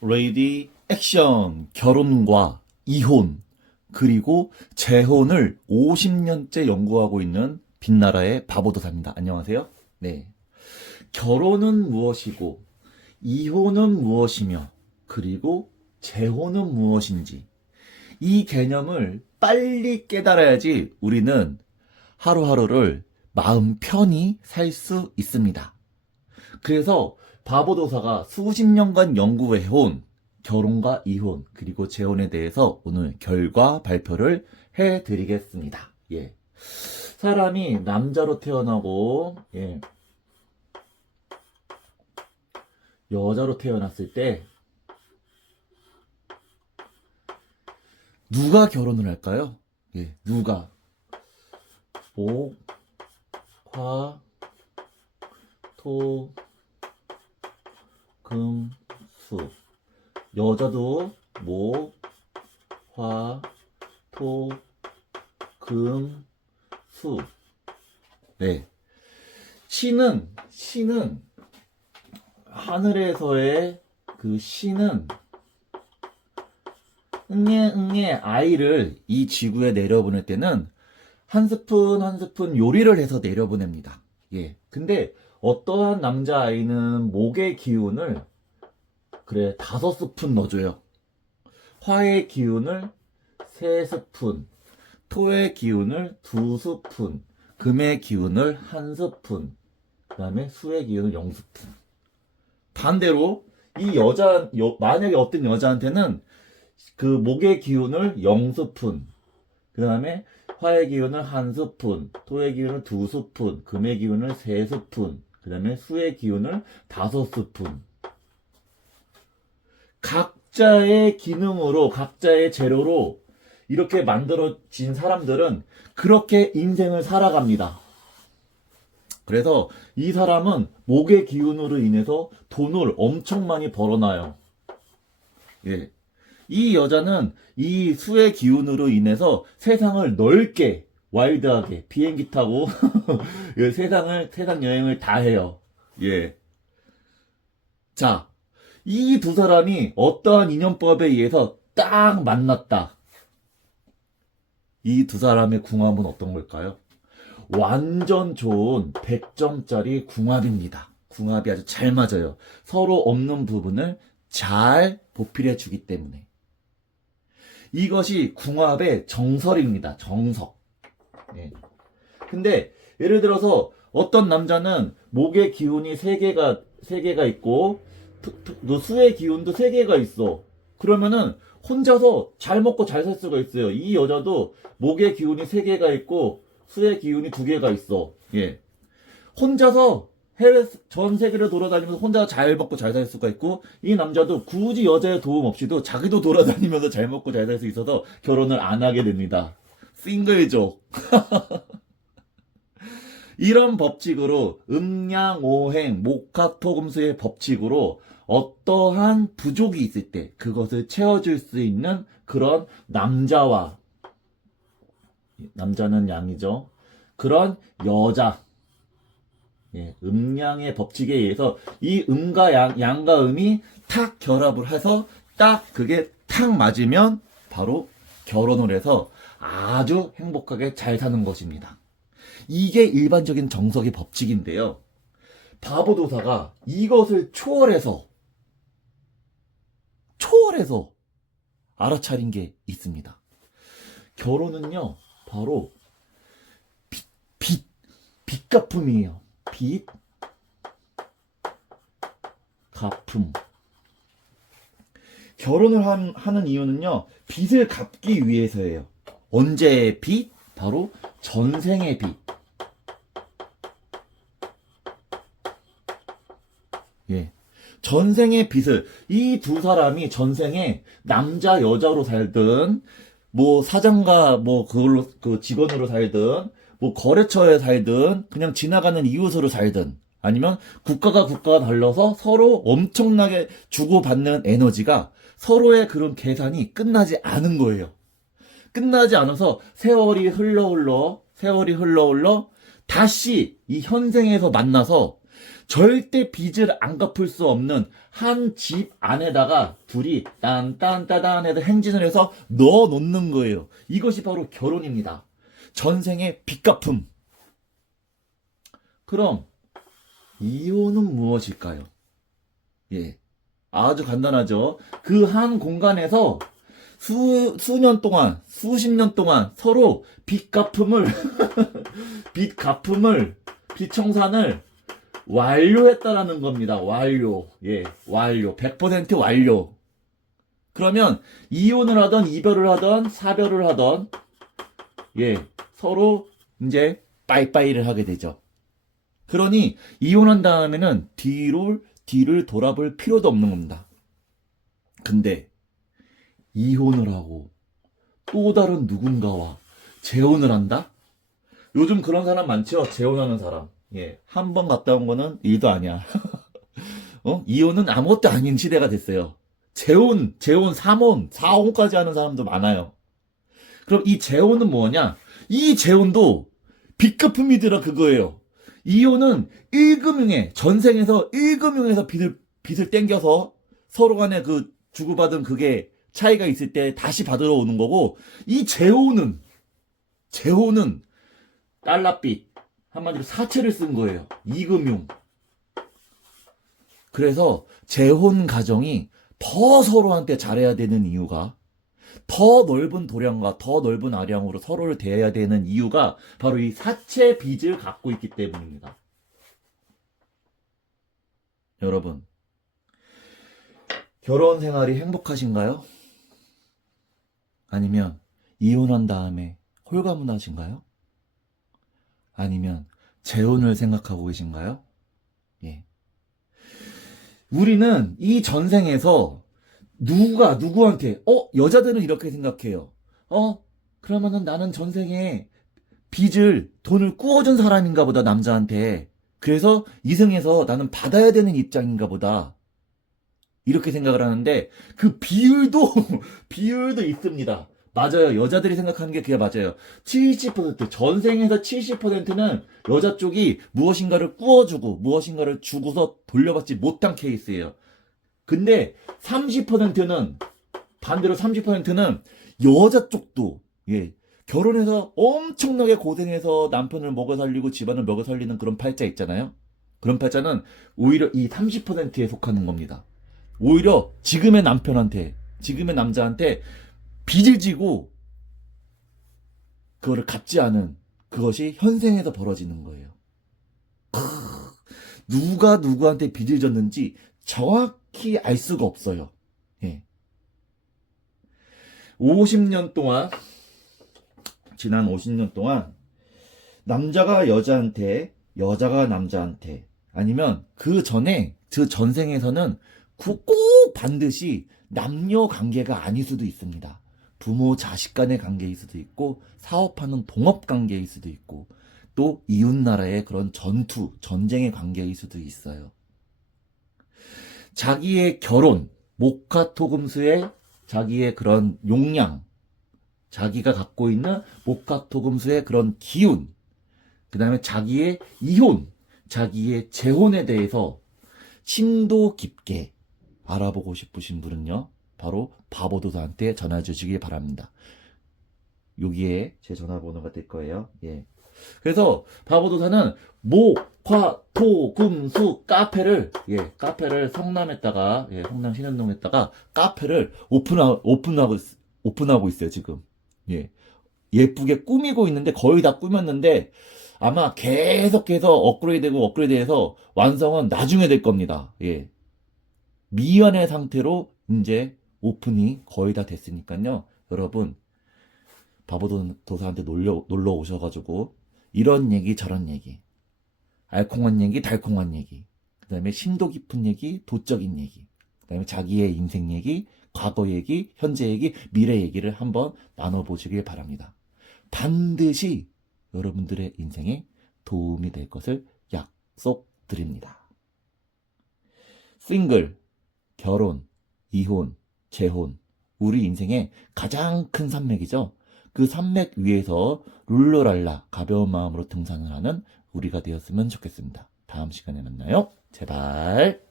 레이디 액션 결혼과 이혼 그리고 재혼을 50년째 연구하고 있는 빛나라의 바보도사입니다. 안녕하세요. 네. 결혼은 무엇이고 이혼은 무엇이며 그리고 재혼은 무엇인지 이 개념을 빨리 깨달아야지 우리는 하루하루를 마음 편히 살 수 있습니다. 그래서 바보도사가 수십 년간 연구해온 결혼과 이혼 그리고 재혼에 대해서 오늘 결과 발표를 해드리겠습니다. 예. 사람이 남자로 태어나고 예. 여자로 태어났을 때 누가 결혼을 할까요? 예, 누가 목, 화, 토, 금, 수. 여자도 목, 화, 토, 금, 수. 네. 신은, 신은, 하늘에서의 그 신은, 응애, 응애, 아이를 이 지구에 내려보낼 때는 한 스푼 한 스푼 요리를 해서 내려보냅니다. 예. 근데 어떠한 남자아이는 목의 기운을 그래 다섯 스푼 넣어줘요. 화의 기운을 세 스푼, 토의 기운을 두 스푼, 금의 기운을 한 스푼, 그 다음에 수의 기운을 영 스푼. 반대로 이 여자, 여- 만약에 어떤 여자한테는 그 목의 기운을 영 스푼, 그 다음에 화의 기운을 한 스푼, 토의 기운을 두 스푼, 금의 기운을 세 스푼, 그 다음에 수의 기운을 다섯 스푼. 각자의 기능으로, 각자의 재료로 이렇게 만들어진 사람들은 그렇게 인생을 살아갑니다. 그래서 이 사람은 목의 기운으로 인해서 돈을 엄청 많이 벌어놔요. 예. 이 여자는 이 수의 기운으로 인해서 세상을 넓게 와일드하게 비행기 타고 예, 세상을 세상 여행을 다 해요. 예. 자, 이 두 사람이 어떠한 인연법에 의해서 딱 만났다. 이 두 사람의 궁합은 어떤 걸까요? 완전 좋은 100점짜리 궁합입니다. 궁합이 아주 잘 맞아요. 서로 없는 부분을 잘 보필해 주기 때문에. 이것이 궁합의 정설입니다. 정석. 예. 근데 예를 들어서 어떤 남자는 목의 기운이 세 개가 세 개가 있고 그 수의 기운도 세 개가 있어. 그러면은 혼자서 잘 먹고 잘 살 수가 있어요. 이 여자도 목의 기운이 세 개가 있고 수의 기운이 두 개가 있어. 예. 혼자서 해외 전 세계를 돌아다니면서 혼자 잘 먹고 잘 살 수가 있고 이 남자도 굳이 여자의 도움 없이도 자기도 돌아다니면서 잘 먹고 잘 살 수 있어서 결혼을 안 하게 됩니다. 싱글족. 이런 법칙으로 음양오행 목화토금수의 법칙으로 어떠한 부족이 있을 때 그것을 채워줄 수 있는 그런 남자와 남자는 양이죠. 그런 여자 예, 음양의 법칙에 의해서 이 음과 양, 양과 음이 탁 결합을 해서 딱 그게 탁 맞으면 바로 결혼을 해서 아주 행복하게 잘 사는 것입니다. 이게 일반적인 정석의 법칙인데요. 바보도사가 이것을 초월해서 초월해서 알아차린 게 있습니다. 결혼은요, 바로 빚, 빚, 빚 갚음이에요. 빚, 갚음. 결혼을 한- 하는 이유는요, 빚을 갚기 위해서예요. 언제의 빚? 바로 전생의 빚. 예. 전생의 빚을, 이 두 사람이 전생에 남자, 여자로 살든, 뭐 사장과 뭐 그걸로, 그 직원으로 살든, 뭐 거래처에 살든, 그냥 지나가는 이웃으로 살든, 아니면 국가가 국가가 달라서 서로 엄청나게 주고받는 에너지가 서로의 그런 계산이 끝나지 않은 거예요. 끝나지 않아서 세월이 흘러 흘러, 세월이 흘러 흘러, 다시 이 현생에서 만나서 절대 빚을 안 갚을 수 없는 한 집 안에다가 둘이 딴딴따단 해서 행진을 해서 넣어 놓는 거예요. 이것이 바로 결혼입니다. 전생의 빚 갚음. 그럼 이혼은 무엇일까요? 예. 아주 간단하죠. 그 한 공간에서 수, 수년 동안, 수십 년 동안 서로 빚 갚음을, 빚 갚음을, 빚 청산을 완료했다라는 겁니다. 완료. 예, 완료. 100% 완료. 그러면 이혼을 하던, 이별을 하던, 사별을 하던, 예, 서로 이제 빠이빠이를 하게 되죠. 그러니 이혼한 다음에는 뒤를 뒤를 돌아볼 필요도 없는 겁니다. 근데 이혼을 하고 또 다른 누군가와 재혼을 한다? 요즘 그런 사람 많죠? 재혼하는 사람. 예. 한 번 갔다 온 거는 일도 아니야. 어? 이혼은 아무것도 아닌 시대가 됐어요. 재혼, 재혼, 삼혼, 사혼까지 하는 사람도 많아요. 그럼 이 재혼은 뭐냐? 이 재혼도 빚 갚음이더라 그거예요. 이혼은 1금융에 전생에서 1금융에서 빚을 빚을 땡겨서 서로 간에 그 주고받은 그게 차이가 있을 때 다시 받으러 오는 거고 이 재혼은 재혼은 달러빚 한마디로 사채를 쓴 거예요. 2금융. 그래서 재혼 가정이 더 서로한테 잘해야 되는 이유가 더 넓은 도량과 더 넓은 아량으로 서로를 대해야 되는 이유가 바로 이 사채 빚을 갖고 있기 때문입니다. 여러분, 결혼 생활이 행복하신가요? 아니면 이혼한 다음에 홀가분하신가요? 아니면 재혼을 생각하고 계신가요? 예. 우리는 이 전생에서 누가 누구한테 어 여자들은 이렇게 생각해요. 어 그러면은 나는 전생에 빚을 돈을 꾸어준 사람인가 보다 남자한테. 그래서 이승에서 나는 받아야 되는 입장인가 보다. 이렇게 생각을 하는데 그 비율도 비율도 있습니다. 맞아요. 여자들이 생각하는 게 그게 맞아요. 70% 전생에서 70%는 여자 쪽이 무엇인가를 꾸어주고 무엇인가를 주고서 돌려받지 못한 케이스예요. 근데 30%는 반대로 30%는 여자 쪽도 예 결혼해서 엄청나게 고생해서 남편을 먹여 살리고 집안을 먹여 살리는 그런 팔자 있잖아요. 그런 팔자는 오히려 이 30%에 속하는 겁니다. 오히려 지금의 남편한테 지금의 남자한테 빚을 지고 그거를 갚지 않은 그것이 현생에서 벌어지는 거예요. 크, 누가 누구한테 빚을 졌는지 정확히 알 수가 없어요. 예. 50년 동안, 지난 50년 동안, 남자가 여자한테, 여자가 남자한테, 아니면 그 전에, 그 전생에서는 그 꼭 반드시 남녀 관계가 아닐 수도 있습니다. 부모 자식 간의 관계일 수도 있고, 사업하는 동업 관계일 수도 있고, 또 이웃 나라의 그런 전투, 전쟁의 관계일 수도 있어요. 자기의 결혼, 목화토금수의 자기의 그런 용량, 자기가 갖고 있는 목화토금수의 그런 기운, 그 다음에 자기의 이혼, 자기의 재혼에 대해서 심도 깊게 알아보고 싶으신 분은요, 바로 바보도사한테 전화 주시기 바랍니다. 여기에 제 전화번호가 될 거예요. 예. 그래서 바보도사는 목화토 금 수 카페를 예 카페를 성남에다가 예 성남 신현동에다가 카페를 오픈하, 오픈하고 있- 오픈하고 있어요 지금 예 예쁘게 꾸미고 있는데 거의 다 꾸몄는데 아마 계속해서 업그레이드되고 업그레이드해서 완성은 나중에 될 겁니다 예 미완의 상태로 이제 오픈이 거의 다 됐으니까요. 여러분 바보도사한테 놀러, 놀러 오셔가지고 이런 얘기 저런 얘기 알콩한 얘기 달콩한 얘기 그 다음에 심도 깊은 얘기 도적인 얘기 그 다음에 자기의 인생 얘기 과거 얘기 현재 얘기 미래 얘기를 한번 나눠보시길 바랍니다. 반드시 여러분들의 인생에 도움이 될 것을 약속드립니다. 싱글 결혼 이혼 재혼 우리 인생의 가장 큰 산맥이죠 그 산맥 위에서 룰러랄라 가벼운 마음으로 등산을 하는 우리가 되었으면 좋겠습니다. 다음 시간에 만나요. 제발.